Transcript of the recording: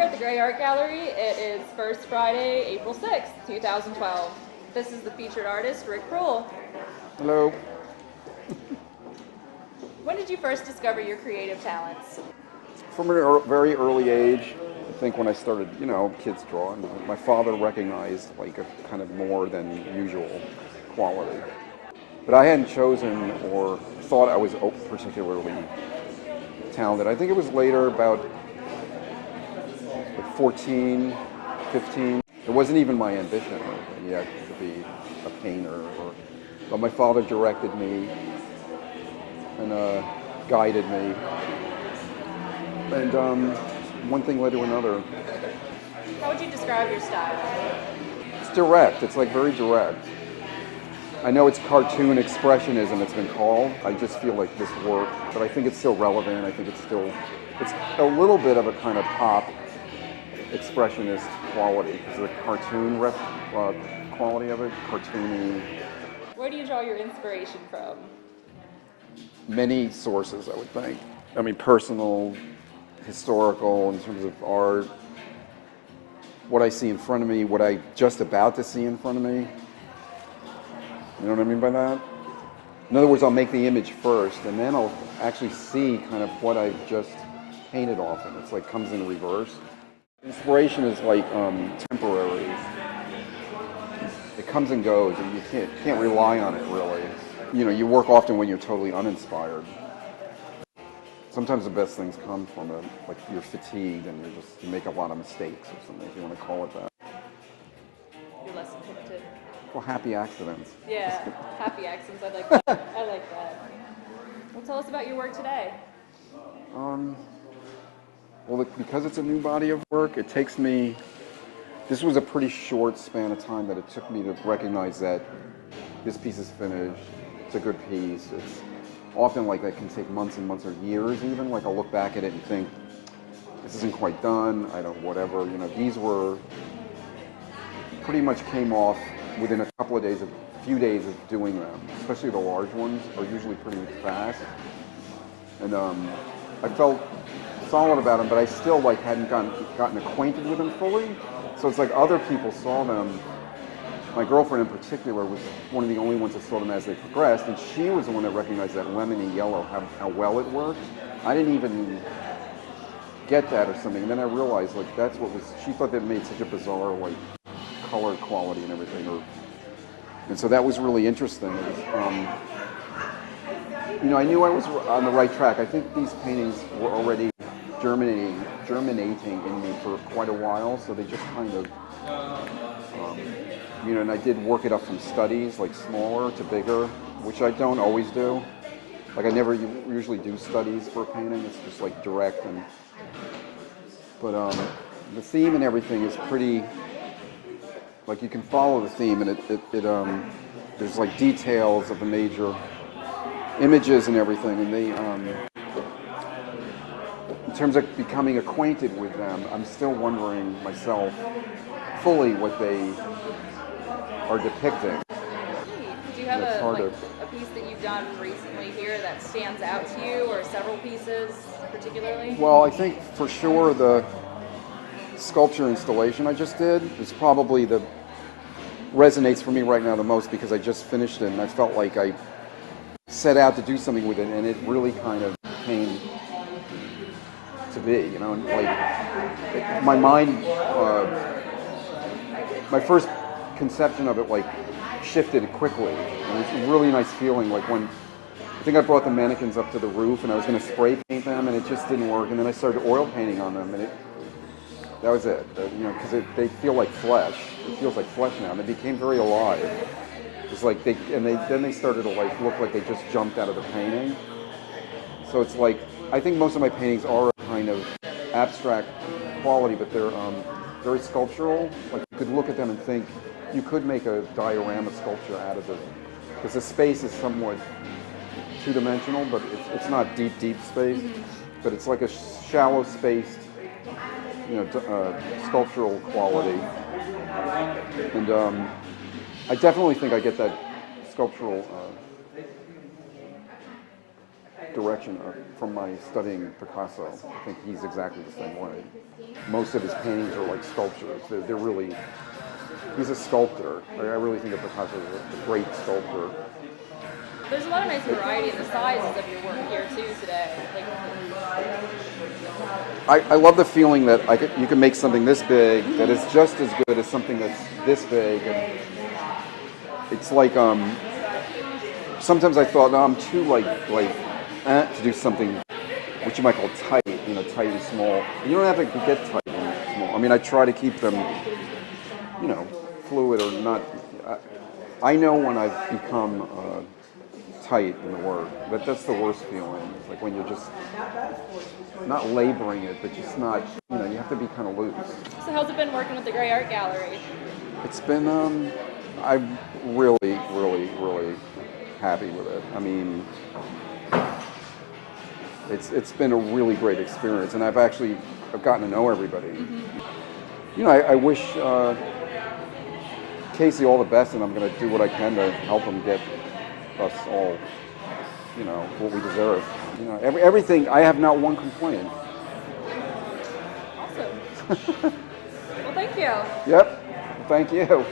here at the Converge Art Gallery. It is First Friday, April 6th, 2012. This is the featured artist, Prol. Hello. When did you first discover your creative talents? From a very early age, I think when I started, kids drawing, my father recognized like a kind of more than usual quality. But I hadn't chosen or thought I was particularly talented. I think it was later, about 14, 15. It wasn't even my ambition or anything yet to be a painter. But my father directed me and guided me. And one thing led to another. How would you describe your style? It's direct. It's like very direct. I know it's cartoon expressionism it's been called. I just feel like this work, but I think it's still relevant. I think it's a little bit of a kind of pop expressionist quality because of the cartoon quality of it, cartoony. Where do you draw your inspiration from? Many sources, I would think. I mean, personal, historical, in terms of art, what I see in front of me, what I just about to see in front of me. You know what I mean by that? In other words, I'll make the image first, and then I'll actually see kind of what I've just painted often. It's like comes in reverse. Inspiration is like temporary. It comes and goes, and you can't rely on it really. You work often when you're totally uninspired. Sometimes the best things come from like you're fatigued and you make a lot of mistakes or something, if you want to call it that. You're less attentive. Well, happy accidents. Yeah, happy accidents. I like that. I like that. Well, tell us about your work today. Well, because it's a new body of work, it takes me. This was a pretty short span of time that it took me to recognize that this piece is finished. It's a good piece. It's often like that can take months and months or years even. Like I'll look back at it and think, this isn't quite done. I don't, whatever. These were pretty much came off within a couple of days, a few days of doing them. Especially the large ones are usually pretty fast. And I felt solid about them, but I still like hadn't gotten acquainted with them fully. So it's like other people saw them. My girlfriend in particular was one of the only ones that saw them as they progressed, and she was the one that recognized that lemony yellow, how well it worked. I didn't even get that or something, and then I realized like that's what was. She thought that made such a bizarre like color quality and everything, and so that was really interesting. I knew I was on the right track. I think these paintings were already germinating in me for quite a while, so they just kind of. And I did work it up from studies, like smaller to bigger, which I don't always do. Like I never usually do studies for a painting. It's just like direct but the theme and everything is pretty. Like you can follow the theme, and there's like details of the major images and everything, and they. In terms of becoming acquainted with them, I'm still wondering myself fully what they are depicting. Do you have a piece that you've done recently here that stands out to you, or several pieces particularly? Well, I think for sure the sculpture installation I just did is probably resonates for me right now the most because I just finished it and I felt like I set out to do something with it and it really kind of came to be, and like my mind, my first conception of it like shifted quickly. And it was a really nice feeling. Like when I think I brought the mannequins up to the roof and I was going to spray paint them and it just didn't work. And then I started oil painting on them and that was it. Because they feel like flesh. It feels like flesh now, and they became very alive. It's like then they started to like look like they just jumped out of the painting. So it's like I think most of my paintings are a kind of abstract quality, but they're very sculptural. Like you could look at them and think you could make a diorama sculpture out of it, because the space is somewhat two-dimensional, but it's not deep space. Mm-hmm. But it's like a shallow spaced, sculptural quality. And I definitely think I get that sculptural direction from my studying Picasso. I think he's exactly the same way. Most of his paintings are like sculptures. They're really, he's a sculptor. I really think that Picasso is a great sculptor. There's a lot of nice variety in the sizes of your work here too today. I love the feeling that you can make something this big that is just as good as something that's this big. And it's like sometimes I thought, no, I'm too to do something which you might call tight, tight and small. You don't have to get tight and small. I mean, I try to keep them, fluid or not. I know when I've become tight in the work. That's the worst feeling. It's like when you're just not laboring it, but just not, you have to be kind of loose. So how's it been working with the Gray Art Gallery? It's been, I'm really, really, really happy with it. I mean, it's been a really great experience, and I've gotten to know everybody. Mm-hmm. I wish Casey all the best, and I'm going to do what I can to help him get us all, what we deserve. Everything. I have not one complaint. Awesome. Well, thank you. Yep. Thank you.